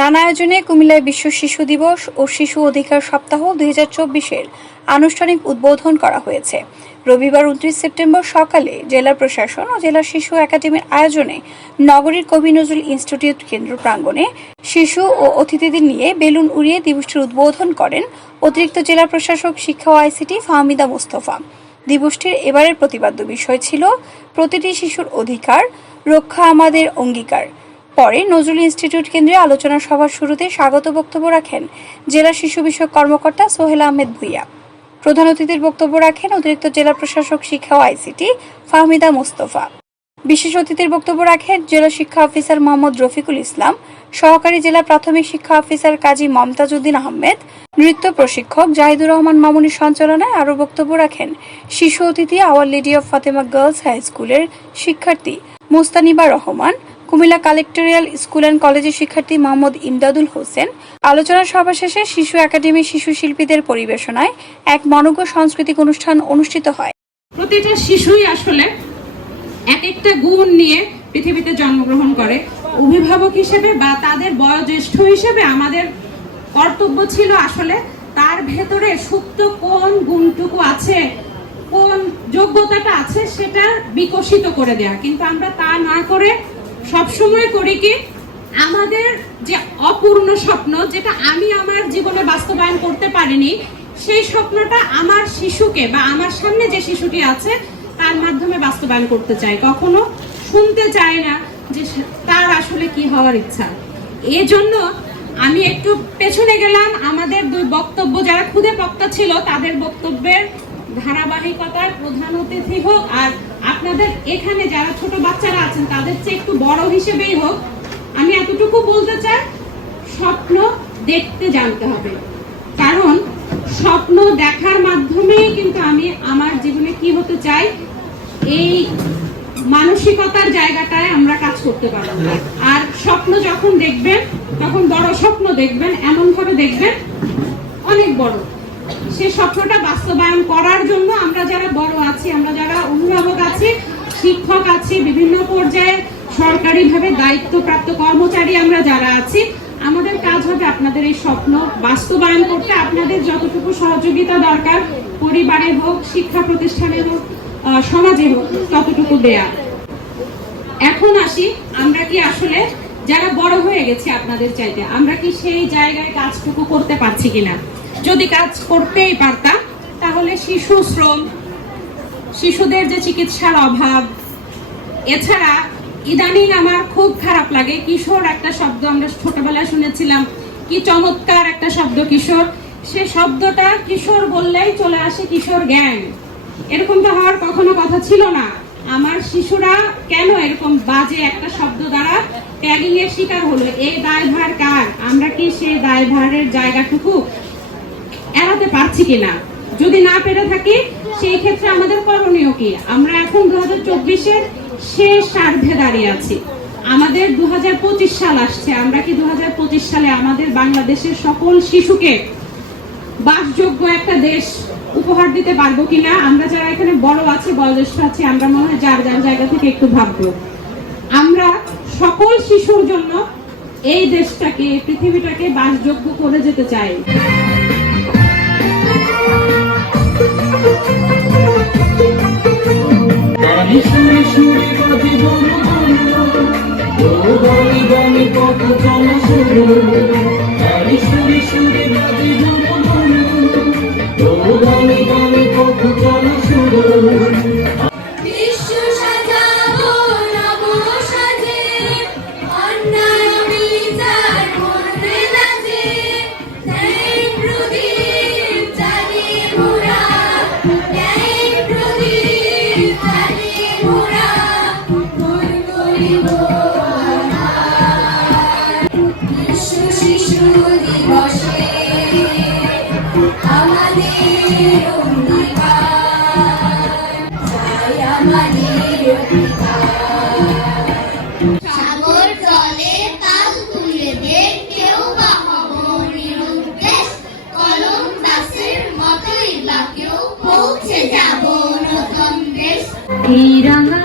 নানা আয়োজনে কুমিল্লায় বিশ্ব শিশু দিবস ও শিশু অধিকার সপ্তাহ 2024-এর আনুষ্ঠানিক উদ্বোধন করা হয়েছে। রবিবার 29 সেপ্টেম্বর সকালে জেলা প্রশাসন ও জেলা শিশু একাডেমির আয়োজনে নগরীর কবি নজরুল ইনস্টিটিউট কেন্দ্র প্রাঙ্গণে শিশু ও অতিথিদের নিয়ে বেলুন উড়িয়ে দিবসটির উদ্বোধন করেন অতিরিক্ত জেলা প্রশাসক শিক্ষা ও আইসিটি ফাহমিদা মোস্তফা। দিবসটির এবারের প্রতিপাদ্য বিষয় ছিল প্রতিটি শিশুর অধিকার রক্ষা আমাদের অঙ্গীকার। পরে নজরুল ইনস্টিটিউট কেন্দ্রে আলোচনা সভার শুরুতে স্বাগত বক্তব্য রাখেন জেলা শিশু বিষয়ক কর্মকর্তা সোহেল আহমেদ ভুইয়া। প্রধান অতিথির বক্তব্য রাখেন অতিরিক্ত জেলা প্রশাসক শিক্ষা ও আইসিটি ফাহমিদা মোস্তফা। বিশেষ অতিথির বক্তব্য রাখেন জেলা শিক্ষা অফিসার মোহাম্মদ রফিকুল ইসলাম, সহকারী জেলা প্রাথমিক শিক্ষা অফিসার কাজী মমতাজ উদ্দিন আহমেদ, নৃত্য প্রশিক্ষক জাহিদুর রহমান মামুনির সঞ্চালনায় আরও বক্তব্য রাখেন শিশু অতিথি our lady of Fatema girls high স্কুলের শিক্ষার্থী Mustaniba Rahman, Cumilla collectorial school and কলেজের শিক্ষার্থী মোহাম্মদ ইমদাদুল হোসেন। আলোচনা সভা শেষে শিশু একাডেমি শিশু শিল্পীদের পরিবেশনায় এক মনোজ্ঞ সাংস্কৃতিক অনুষ্ঠান অনুষ্ঠিত হয়। প্রতিটা শিশুই আসলে এক একটা গুণ নিয়ে পৃথিবীতে জন্মগ্রহণ করে। অভিভাবক হিসেবে বা তাদের বয়োজ্যেষ্ঠ হিসেবে আমাদের কর্তব্য ছিল আসলে তার ভেতরে সুপ্ত কোন গুণটুকু আছে, কোন যোগ্যতাটা আছে সেটা বিকশিত করে দেয়া। কিন্তু আমরা তা না করে সবসময় করি কি, আমাদের যে অপূর্ণ স্বপ্ন, যেটা আমি আমার জীবনে বাস্তবায়ন করতে পারিনি, সেই স্বপ্নটা আমার শিশুকে বা আমার সামনে যে শিশুটি আছে তার মাধ্যমে বাস্তবায়ন করতে চাই। কখনো শুনতে চাই না যে তার আসলে কি হওয়ার ইচ্ছা। এজন্য আমি একটু পেছনে গেলাম। আমাদের দুই বক্তব্য, যারা খুদে বক্তা ছিল তাদের বক্তব্যের ধারাবাহিকতার প্রধান অতিথি হোক, আর আপনাদের এখানে যারা ছোট বাচ্চারা আছেন তাদের চেয়ে একটু বড় হিসেবেই হোক, আমি এতটুকু বলতে চাই, স্বপ্ন দেখতে জানতে হবে। কারণ স্বপ্ন দেখার মাধ্যমেই কিন্তু আমি আমার জীবনে কি হতে চাই এই মানসিকতার জায়গাটায় আমরা কাজ করতে পারবো। আর স্বপ্ন যখন দেখবেন তখন বড় স্বপ্ন দেখবেন, এমন ভাবে দেখবেন অনেক বড়। সে স্বপ্নটা বাস্তবায়ন করার জন্য আমরা যারা বড় আছি, আমরা যারা অভিভাবক আছি, শিক্ষক আছি, বিভিন্ন পর্যায়ে সরকারিভাবে দায়িত্বপ্রাপ্ত কর্মচারী আমরা যারা আছি, আমাদের কাজ হবে আপনাদের এই স্বপ্ন বাস্তবায়ন করতে আপনাদের যতটুকু সহযোগিতা দরকার, পরিবারে হোক, শিক্ষা প্রতিষ্ঠানে হোক, সমাজে হোক, ততটুকু দেয়া। এখন আসি, আমরা কি আসলে যারা বড় হয়ে গেছে আপনাদের চাইতে, আমরা কি সেই জায়গায় কাজটুকু করতে পারছি কিনা? যদি কাজ করতেই পারতাম তাহলে শিশু শ্রম, শিশুদের যে চিকিৎসার অভাব, এছাড়া ইদানিং আমার খুব খারাপ লাগে, কিশোর একটা শব্দ আমরা ছোটবেলায় শুনেছিলাম, কি চমৎকার একটা শব্দ কিশোর। সে শব্দটা কিশোর বললেই চলে আসে কিশোর গ্যাং। এরকম তো হওয়ার কখনো কথা ছিল না। আমার শিশুরা কেন এরকম বাজে একটা শব্দ দ্বারা ট্যাগিং এর শিকার হলো? এই দায়ভার কার? আমরা কি সেই দায়ভারের জায়গাটুকু এড়াতে পারছি কিনা? যদি না পেরে থাকি, সেই ক্ষেত্রে আমাদের করণীয় কি? আমরা এখন 2024-এর শেষ সার্ধে দাঁড়িয়ে আছি। আমাদের 2025 সাল আসছে। আমরা কি 2025 সালে আমাদের বাংলাদেশের সকল শিশুকে বাসযোগ্য একটা দেশ উপহার দিতে পারবো কিনা? আমরা যারা এখানে বড় আছি, বয়োজ্যেষ্ঠ আছি, আমরা মনে হয় যার যার জায়গা থেকে একটু ভাববো। আমরা সকল শিশুর জন্য এই দেশটাকে, পৃথিবীটাকে বাসযোগ্য করে যেতে চাই। সাগর জলে কাল তুলে দে, কেউ বা হব নিরুদ্দেশ, কলম দাসের মতোই লাকেও পৌঁছে যাব নতুন দেশ। এই রাঙা